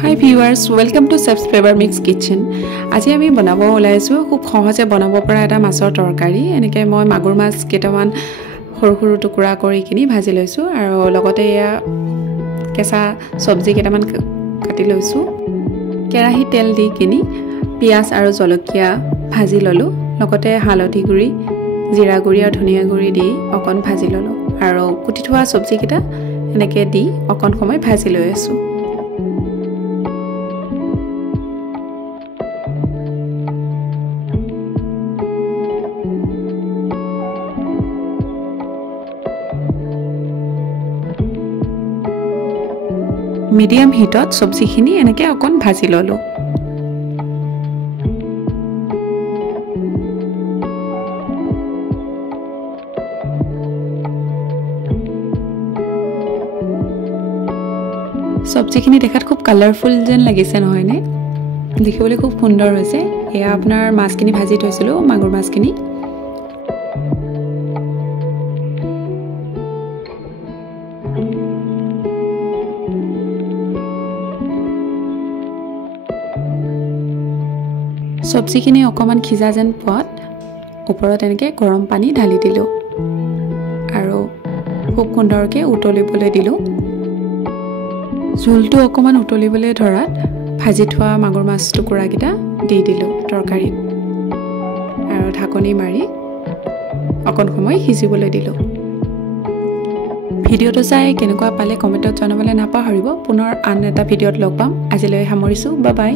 Hi viewers, welcome to Chef's Flavor Mix Kitchen. আজি আমি বনাব ওলাইছো খুব সহজে বনাব পৰা এটা মাছৰ তৰকাৰী। এনেকৈ মই মাগুৰ মাছ কেইটামান সৰু সৰু টুকুৰা কৰি কিনি ভাজি লৈছো আৰু লগতে এয়া কেঁচা সবজি কেইটামান কাটি লৈছো। কেৰাহী তেল দি কিনি পিয়াজ আৰু জলকীয়া ভাজি ললো। লগতে হালধি গুৰি, জিৰা গুৰি আৰু ধনিয়া গুৰি দি অকণ ভাজি ললো আৰু কুটি থোৱা সবজি কেইটা এনেকৈ দি অকণ সময় ভাজি লৈ আছো। মিডিয়াম হিটত সবজিখিনি এনেকৈ অকণ ভাজি ললো। সবজিখিনি দেখাত খুব কালাৰফুল যেন লাগিছে নহয়নে? দেখিবলৈ খুব সুন্দৰ হৈছে। এয়া আপোনাৰ মাছখিনি ভাজি থৈছিলো, মাগুৰ মাছখিনি। সবজিখিনি অকমান খিজা যেন পোৱাত ওপৰত এনেকৈ গৰম পানী ঢালি দিলোঁ আৰু খুব সুন্দৰকৈ উতলিবলৈ দিলোঁ। জোলটো অকমান উতলিবলৈ ধৰাত ভাজি থোৱা মাগুৰ মাছ টুকুৰাকেইটা দি দিলোঁ তৰকাৰীত আৰু ঢাকনি মাৰি অকণ সময় সিজিবলৈ দিলোঁ। ভিডিঅ'টো চাই কেনেকুৱা পালে কমেণ্টত জনাবলৈ নাপাহৰিব। পুনৰ আন এটা ভিডিঅ'ত লগ পাম। আজিলৈ সামৰিছোঁ। Bye bye.